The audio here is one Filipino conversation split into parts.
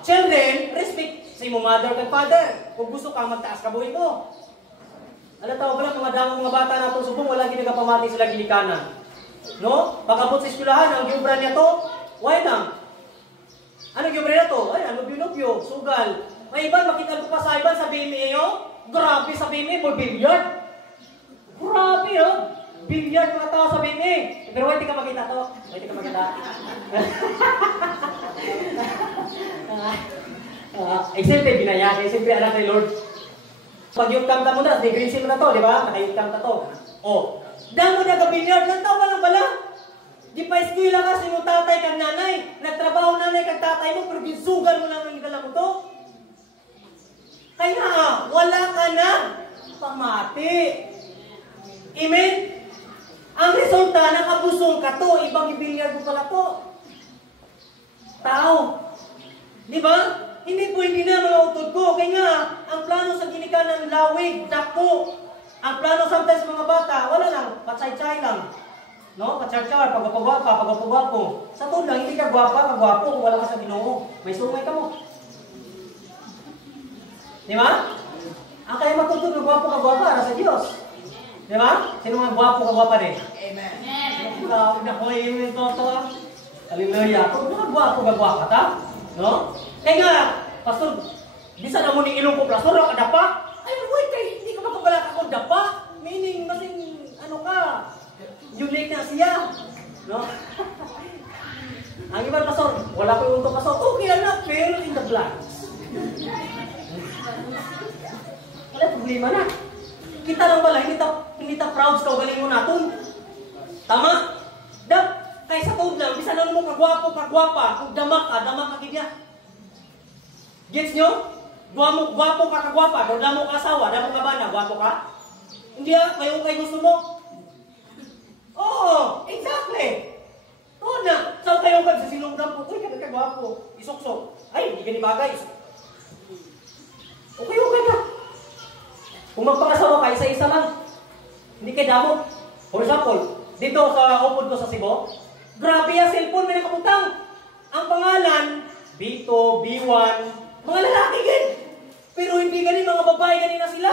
Children, respect sa imong mother kag father. Kung gusto kang magtaas ka buhay mo. Alam tawo ba mga damong mga bata nato subong wala ginagapamati sila gilikanan. No? Pagabot sa eskwelahan ang gyubra niya to, why lang? Ano gyubra na to? Ay, ano binobyo, sugal. May iba makita ko pa sa iba sa BME grabe sa BME for billiard. Grabe billiard mga tao sa BME. Pero hindi ka makita to. Hindi ka makita. Siyempre, binayaan. Siyempre, anak ni Lord. Pag yung kamta mo na, green seal na to, di ba? Nakayong kamta to. Damo na ka-billiard. Nang tao ka lang pala. Di pa eskwila ka sa iyong tatay kag nanay. Nagtrabaho nanay kag tatay mo, pero ginsugan mo lang ang dala mo to. Kaya, wala ka na pamati. Amen? Ang resulta, nakabusong ka to. Ibang i-billiard mo pala to. Tao. Di ba? Hindi pwede na mga utod ko. Kaya nga, ang plano sa ginikanan ng lawig, dako. Ang plano sometimes mga bata, wala lang, patsay-tsay lang. No? Patsay-tsay, pagwapa-gwapo. Sa tuod lang, hindi ka gwapa, kagwapo, kung wala ka sa Ginoo. May sumay ka mo. Di ba? Ang kaya matutod ng gwapo, kagwapa, nasa Diyos. Di ba? Sino mga gwapo, kagwapa din? Amen. Nakuha to. Hallelujah. Kung mga gwapo, kagwapa ta? No? Kaya nga, pastor, bisa na mo ni ilong ko, pastor, ka dapa? Ay, wait, hindi ka magkabalak ako dapa. Meaning, masing, ano ka, unique na siya. No? Ang iba, pastor, wala ko yung to, pastor, okay na, pero in the blanks. Wala problema na. Kita lang pala, hindi ta proud sa galing mo natin. Tama? Kaysa tuod lang, bisa na mo kagwapo, kagwapa, kung dama ka, kibya. Gets nyo? Gwapo ka, kagwapa, damo ka asawa, damo ka bana, gwapo ka? Hindi kayo gusto mo? Oo, exactly. Oo na, saan kayo sa sinunggam po, uy, kagwapo, isuksok. Ay, hindi gani bagay. Okay ka. Kung magpakasawa ka, isa-isa lang. Hindi kayo damo. For example, dito sa upod ko sa Cebu, grabe yung cellphone, may nakaputang. Ang pangalan, Bito, B1, mga lalaki gin. Pero hindi ganin, mga babae ganin na sila.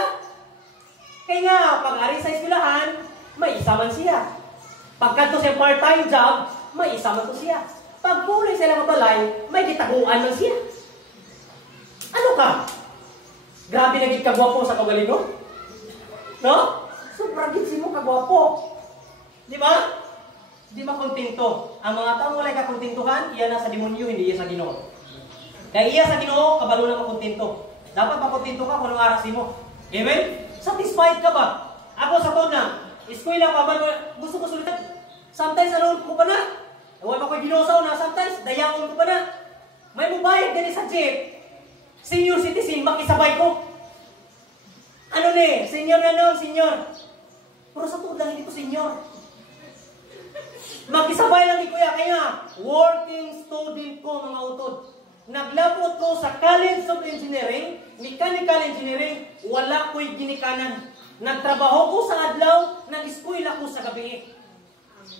Kaya nga, pag-ari sa eskwelahan, may isa man siya. Pagkat to siya part-time job, may isa man to siya. Pag kulay sila mabalay, may gitaguan man siya. Ano ka? Grabe naging kagwapo sa kagaling mo? No? Sobrang gitsi mo kagwapo. Di ba? Di ba kontento? Ang mga taong wala kakontentuhan, iyan na sa demonyo, hindi iya sa Ginoo. Kaya iya sa Ginoo, kabalo na makontento. Dapat makontento ka kung anong arasin mo. Amen? Satisfied ka ba? Ako sa taon na, eskwela pa ba, gusto ko sulitan. Sometimes anoon ko pa na. Ewan ako dinosaw na, sometimes dayaon ko pa na. May mubayad din sa jeep. Senior citizen, makisabay ko. Ano ni? Senior na nung, senior. Pero sa taon lang, hindi ko senior. Makisabay lang ni Kuya, kaya working student ko mga utod. Naglapot ko sa College of Engineering, Mechanical Engineering, wala ko'y ginikanan. Nagtrabaho ko sa adlaw, nag-eskwela ko sa gabi.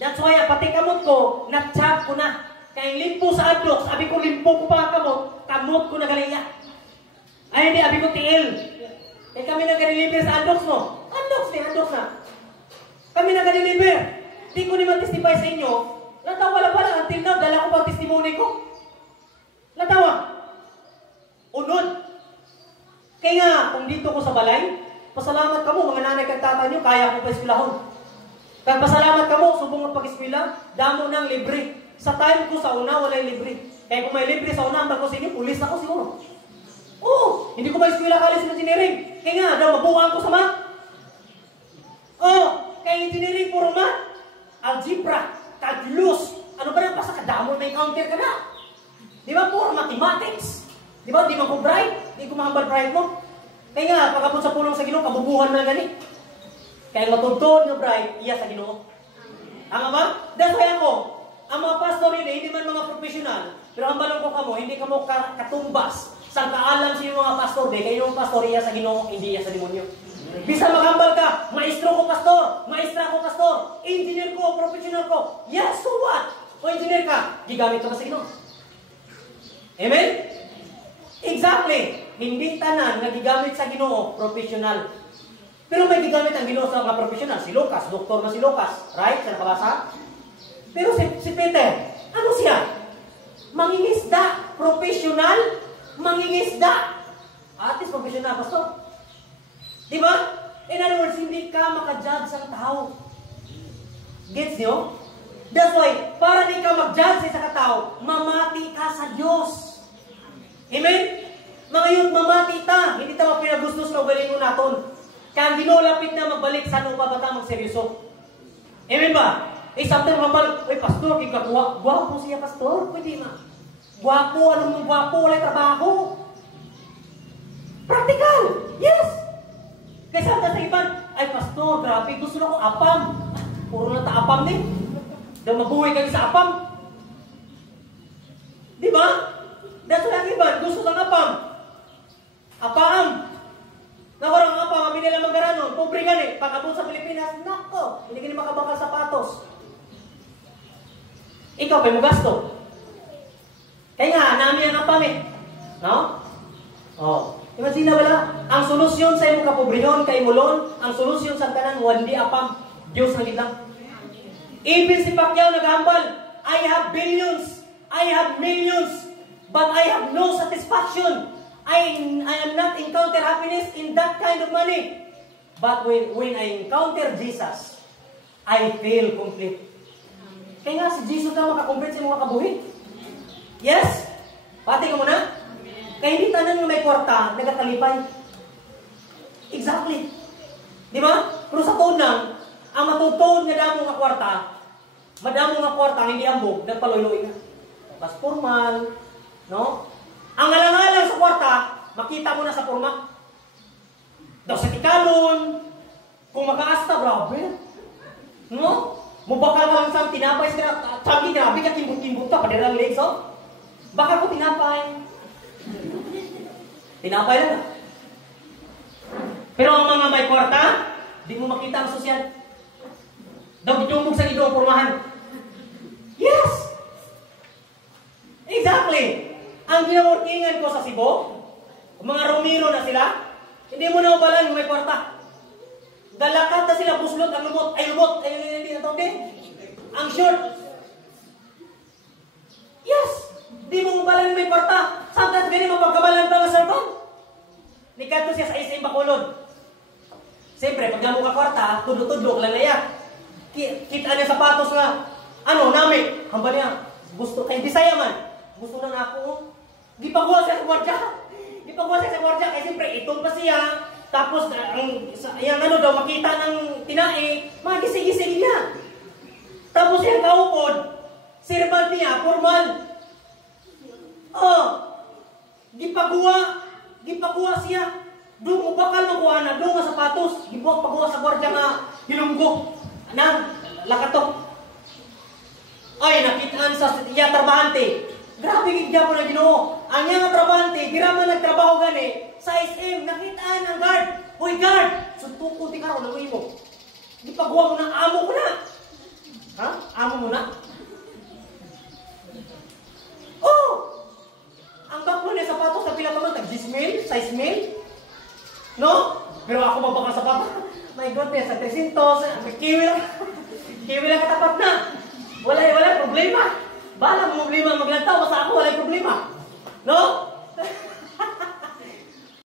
That's why, pati kamot ko, nag-chat ko na. Kaya limpo sa adlok, sabi ko limpo ko pa kamot ko na galiya. Ay hindi, sabi ko tiil. Eh kami nag-deliver sa adloks mo. Adloks na. Kami nag-deliver. Di ko naman testify sa inyo. Natawa lang pala, until now, dala ko pa testimony ko. Natawa. Unod. Kaya nga, kung dito ko sa balay, pasalamat ka mo, mga nanay kag tatay nyo, kaya ko pa eskwelahon. Kaya pasalamat ka mo, subong ang pag-eskwela, damo ng libre. Sa time ko sa una, walay libre. Kaya kung may libre sa una, ang bago sa inyo, pulis ako siguro. Oo, hindi ko ba eskwela college ng engineering. Kaya nga, daw, mabuhaan ko sa math. Oo, kaya engineering puro math. Algebra, calculus, ano ba na, basta kadamon na encounter ka na. Di ba, puro mathematics. Di ba, di man ko bright, di ko mahambal bright mo. Kaya nga, pagkapon sa pulong sa Ginoo, kabubuhan na gani. Kaya matuntun nga bright, iya sa Ginoo. Ang ba? That's why ako, ang mga pastor yun, hindi man mga professional, pero ang balong ko kamo, hindi kamo katumbas. Sa kaalam sa mga pastor, kaya yung pastor, iya sa Ginoo, hindi iya sa demonyo. Bisa maghambal ka, maestro ko pastor, maestra ko pastor, engineer ko, professional ko. Yes, so what? O engineer ka, gigamit ka ba sa Ginoo? Amen? Exactly. Hindi tanan nga gigamit sa Ginoo professional. Pero may gigamit ang Ginoo sa mga professional. Si Lucas, doktor na si Lucas. Right? Sa nakabasa? Pero si Peter, ano siya? Mangingisda. Professional. Mangingisda. Atis professional, pastor. Diba? In other words, hindi ka makajudge sa tao. Gets nyo? That's why, para di ka mag-judge sa katao, mamati ka sa Diyos. Amen? Mga yun, mamati ta. Hindi ta mapinagustos na ugaling mo naton. Kaya ang ginulapit na magbalik sa nung babata magseryoso. Amen ba? Sometimes mabalik, pastor, kikakuha. Gwapo siya, pastor. Pwede ma. Gwapo, anong gwapo, wala trabaho. Practical. Yes. Kaya sa iban, ay pastor, grabe, gusto na ko apam. Puro na ta apam din. Daw mabuhay kayo sa apam. Di ba? That's why ang iban, gusto ng apam. Apam. Nakarang apam, kami nila magaranon. Pobre gani. Pag-abot sa Pilipinas, nako, hindi ka makabakal sapatos. Ikaw, may mo gasto. Kaya nga, namin ang apam eh. No? Oh. Imagine na wala, ang solusyon sa imong kapobrehon, kay mulon, ang solusyon sa tanan, hindi apam, Diyos na gitlang. Even si Pacquiao naghambal, I have billions, I have millions, but I have no satisfaction. I am not encounter happiness in that kind of money. But when I encounter Jesus, I feel complete. Kaya nga, si Jesus na makakomplete sa mga kabuhi. Yes? Pati ka muna? Kaya hindi tanan nga may kwarta, nagakalipay. Exactly. Di ba? Pero sa tunang, ang matutod nga damo nga kwarta, madamo nga kwarta, hindi ambog, nagpaloy-loy na. Mas formal, no? Ang alang-alang sa kwarta, makita mo na sa forma. Daw sa tikalon, kung makaasta, grabe. No? Mubakal ka lang sa tinapay, tagi grabe ka, kimbut-kimbut ka, padirang legs, oh. Baka ko tinapay. Tinapay lang. Pero ang mga may kwarta, di mo makita ang sosyal. Daw gitumbog sa ito ang pormahan. Yes! Exactly! Ang ginaworkingan ko sa Cebu, mga Romero na sila, hindi mo na ubalan yung may kwarta. Dalakat na sila, buslot, ang lumot, ay hindi na tawag ang short. Yes! Di mo ubalan yung may kwarta. Sometimes ganyan mapagkabalan pa nga sermon. Nikato siya sa isang bakulod. Siyempre, pag namo ka kwarta, tudlo-tudlo, lalaya. Kita niya sapatos nga, nami, hamba niya, gusto, kay Bisaya man, gusto na ako, di pa kuha siya sa gwardya. Di pa kuha siya sa gwardya, kaya siyempre, itong pa siya, tapos, yung daw, makita ng tinae, magising-gising niya. Tapos yung kaupod, servant niya, formal. Gipaguwa siya. Doon mo bakal makuha na, doon nga sapatos. Gibuwag-paguwa sa gwardya nga, hilunggo. Lakatok. Ay, nakitaan sa iya trabahante. Grabe gigya po na Ginoo. Ang iya nga trabahante, giraman nagtrabaho gani, sa SM, nakitaan ang guard. Hoy guard, suntukon ti karon ang mo. Gipaguwa mo na, amo ko na. Ha? Amo mo na? Oh! Ang baklo niya sapatos na pila pa man, tag-10,000, 6,000. No? Pero ako mabakal sapatos. My goodness, sa 300, kiwi lang. Kiwi lang katapat na. Wala problema. Bala mo problema maglantaw, basta ako wala problema. No?